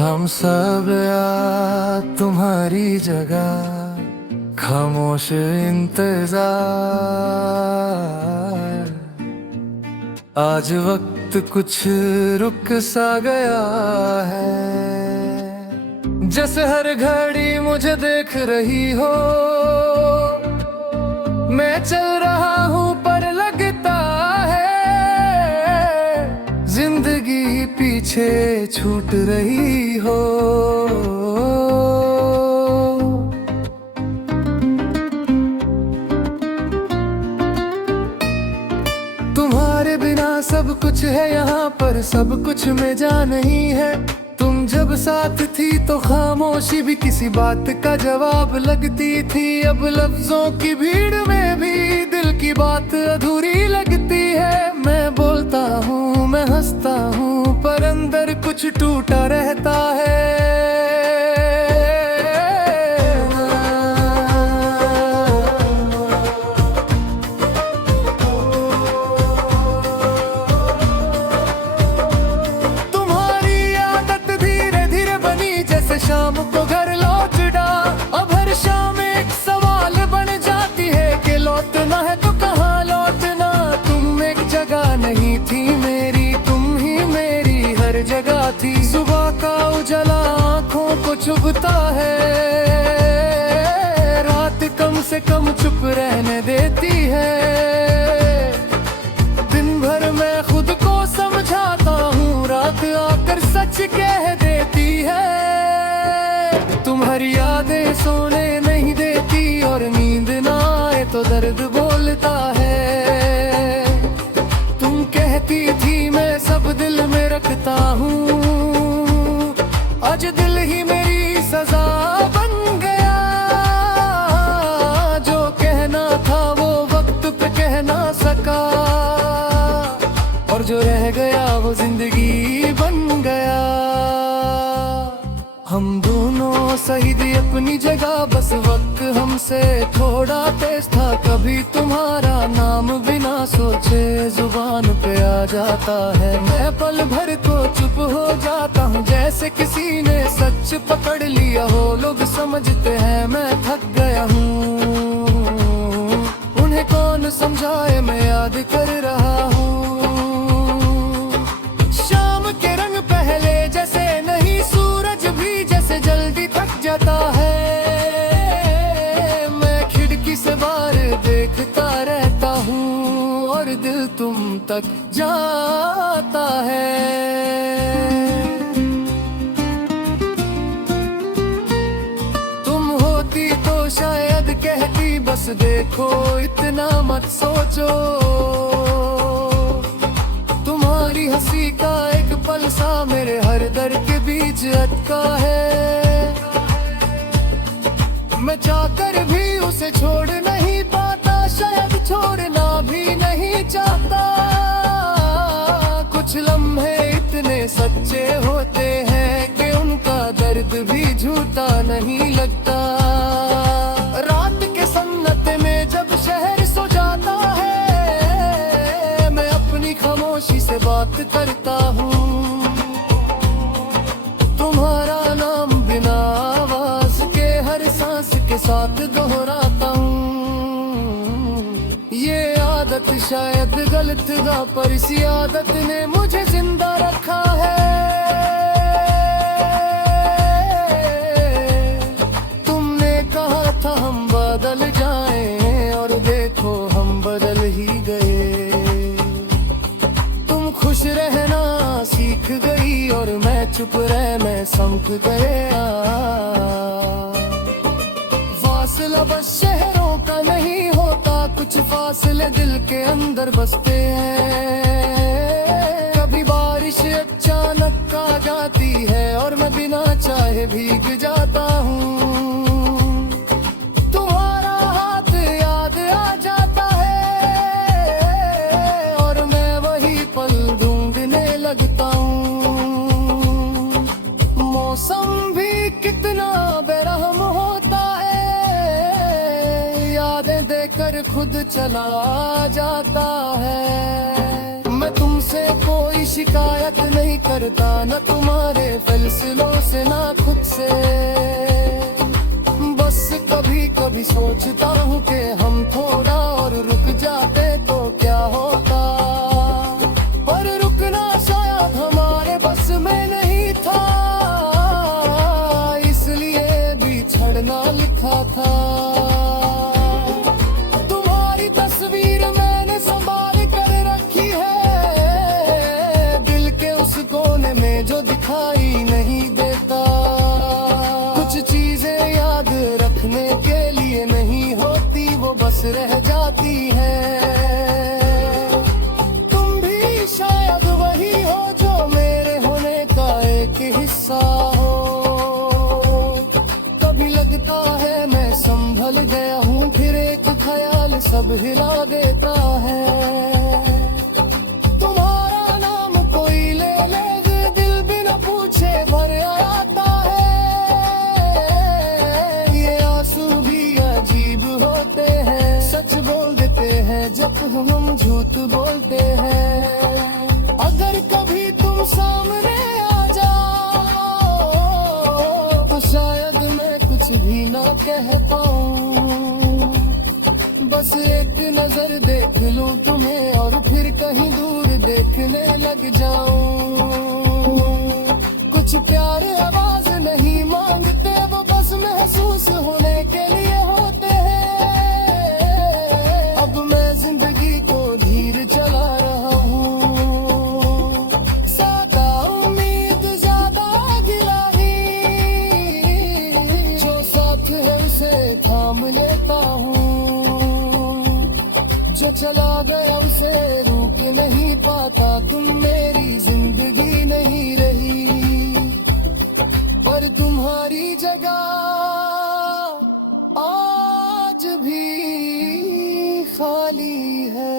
हम सब यार तुम्हारी जगह खामोश इंतजार। आज वक्त कुछ रुक सा गया है, जैसे हर घड़ी मुझे देख रही हो। मैं चल रहा हूँ पर लगता है जिंदगी पीछे छूट रही हो। तुम्हारे बिना सब कुछ है यहाँ पर, सब कुछ में जान नहीं है। तुम जब साथ थी तो खामोशी भी किसी बात का जवाब लगती थी। अब लफ्जों की भीड़ में भी दिल की बात अधूरी लगती है। मैं बोलता हूँ, मैं हंसता हूँ, पर अंदर कुछ टूटा रहता है। शाम को घर लौटना अब हर शाम एक सवाल बन जाती है कि लौटना है तो कहाँ लौटना। तुम एक जगह नहीं थी मेरी, तुम ही मेरी हर जगह थी। सुबह का उजाला आँखों को चुभता है, रात कम से कम चुप रहने देती है। दिन भर मैं खुद को समझाता हूँ, रात आकर सच कह देती है। तुम्हारी यादें सोने नहीं देती और नींद ना आए तो दर्द बोलता है। तुम कहती थी मैं सब दिल में रखता हूँ, आज दिल ही मेरी सजा बन गया। जो कहना था वो वक्त पे कह ना सका, और जो रह गया वो जिंदगी बन गया। हम दोनों सही थी अपनी जगह, बस वक्त हमसे थोड़ा तेज था। कभी तुम्हारा नाम बिना सोचे जुबान पे आ जाता है। मैं पल भर तो चुप हो जाता हूँ, जैसे किसी ने सच पकड़ लिया हो। लोग समझते हैं मैं थक गया हूँ, उन्हें कौन समझाए मैं याद कर रहा हूँ। शाम के रंग पहले जैसे नहीं, सूरज भी जैसे जल्दी थक जाता है। मैं खिड़की से बाहर देखता रहता हूँ और दिल तुम तक जाता है। तुम होती तो शायद कहती बस देखो इतना मत सोचो। तुम्हारी हंसी का एक पल सा मेरे हर दर्द के बीच अटका है। मैं चाहकर भी उसे छोड़ नहीं पाता, शायद छोड़ना भी नहीं चाहता। कुछ लम्हे इतने सच्चे होते हैं कि उनका दर्द भी झूठा नहीं लगता। रात के सन्नाटे में जब शहर सो जाता है, मैं अपनी खामोशी से बात करता हूँ। तुम्हारा नाम बिना आवाज के हर सांस के साथ दोहराता हूँ। ये आदत शायद गलत था, पर इसी आदत ने मुझे जिंदा रखा है। तुमने कहा था हम बदल जाएं, और देखो हम बदल ही गए। तुम खुश रहना सीख गई और मैं चुप रहना समझ गया। फासला बस शहरों का नहीं होता, कुछ फासले दिल के अंदर बसते हैं। कभी बारिश अचानक आ जाती है और मैं बिना चाहे भीग जाता हूँ। तुम्हारा हाथ याद आ जाता है और मैं वही पल ढूंढने लगता हूँ। मौसम भी कितना बेरहम होता है, यादें देकर खुद चला जाता है। मैं तुमसे तुमसे कोई शिकायत नहीं करता, न तुम्हारे फैसलों से ना खुद से। बस कभी कभी सोचता हूँ कि हम थोड़ा और रुक जाते तो क्या होता, पर रुकना शायद हमारे बस में नहीं था, इसलिए बिछड़ना लिखा था। तुम्हारी तस्वीर मैंने संभाल कर रखी है, दिल के उस कोने में जो दिखाई नहीं देता। कुछ चीजें याद रखने के लिए नहीं होती, वो बस रह जाती है। तुम भी शायद वही हो जो मेरे होने का एक हिस्सा हो। कभी लगता है मैं संभल गया हूँ, फिर एक ख्याल सब हिला देता है। तुम्हारा नाम कोई ले ले, दिल बिना पूछे भर आता है। ये आंसू भी अजीब होते हैं, सच बोल देते हैं जब हम झूठ बोलते हैं। अगर कभी तुम सामने आ जाओ तो शायद मैं कुछ भी ना कह पाऊं, बस एक नजर देख लूं तुम्हें और फिर कहीं दूर देखने लग जाऊं। कुछ प्यारे आवाज नहीं मांगते, वो बस महसूस होने के लिए होते हैं। अब मैं जिंदगी को धीरे चला रहा हूँ, सादा उम्मीद ज्यादा गिलाही, जो साथ है उसे थाम लेता हूँ, जो चला गया उसे रोक नहीं पाता। तुम मेरी जिंदगी नहीं रही, पर तुम्हारी जगह आज भी खाली है।